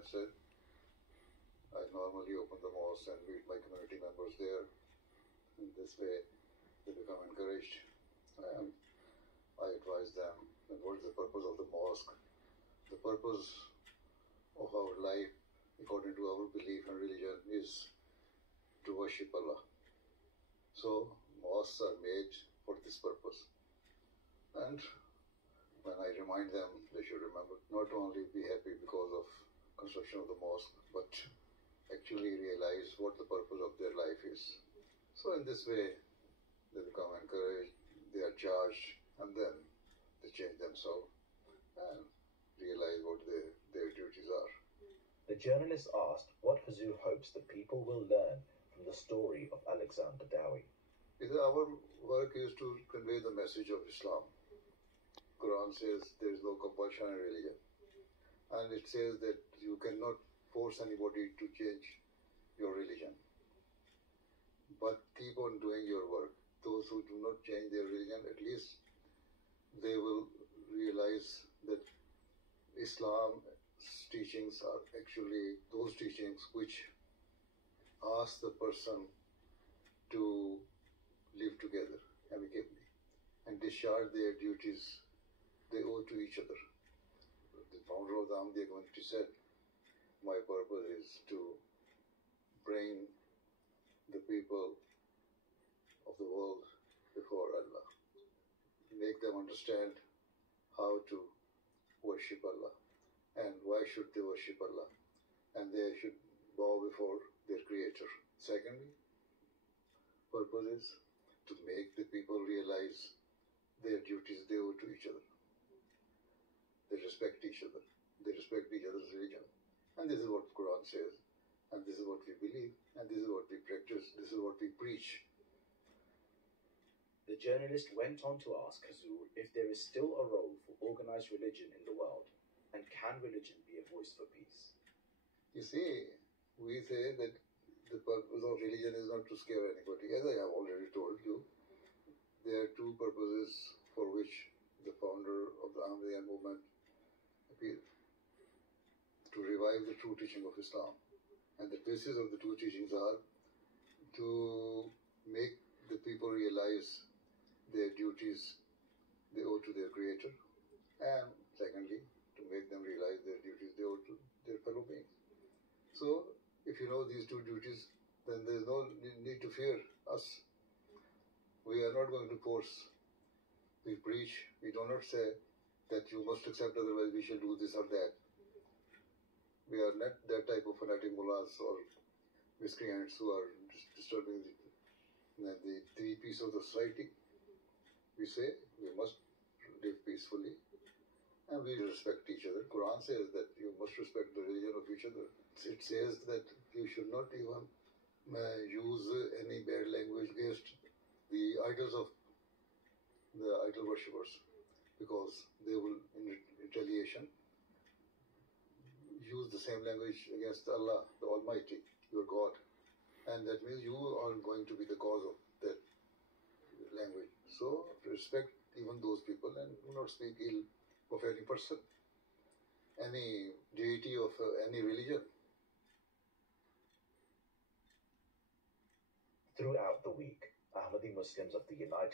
have said, I normally open the mosque and meet my community members there. In this way, they become encouraged. And I advise them that what is the purpose of the mosque? The purpose of our life, according to our belief and religion, is to worship Allah. So, mosques are made for this purpose. And when I remind them, they should remember not only be happy because of construction of the mosque, but actually realize what the purpose of their life is. So in this way, they become encouraged, they are charged, and then they change themselves and realize what their duties are. The journalist asked what Huzur hopes the people will learn from the story of Alexander Dowie. Our work is to convey the message of Islam. Quran says there is no compulsion in religion. And it says that you cannot force anybody to change your religion. But keep on doing your work. Those who do not change their religion, at least they will realize that Islam's teachings are actually those teachings which ask the person to live together amicably and discharge their duties they owe to each other. The founder of the Ahmadiyya community said, my purpose is to bring the people of the world before Allah, make them understand how to worship Allah and why should they worship Allah, and they should bow before their Creator. Secondly, purpose is to make the people realize their duties they owe to each other. They respect each other. They respect each other's religion. And this is what Quran says. And this is what we believe. And this is what we practice. This is what we preach. The journalist went on to ask Huzur if there is still a role for organized religion in the world, and can religion be a voice for peace? You see, we say that the purpose of religion is not to scare anybody. As I have already told you, there are two purposes for which the founder of the Ahmadiyya movement appeared: to revive the true teaching of Islam. And the basis of the two teachings are to make the people realize their duties they owe to their Creator, and secondly, to make them realize their duties they owe to their fellow beings. So, if you know these two duties, then there is no need to fear us. We are not going to force. We preach. We do not say that you must accept, otherwise we shall do this or that. We are not that type of fanatic mullahs or miscreants who are disturbing the three P's of the society. We say we must live peacefully and we respect each other. Quran says that you must respect the religion of each other. It says that you should not even use any bad language against the idols of the idol worshippers, because they will, in retaliation, use the same language against Allah, the Almighty, your God. And that means you are going to be the cause of that language. So respect even those people and do not speak ill of any person, any deity of any religion. Throughout the week, Ahmadi Muslims of the United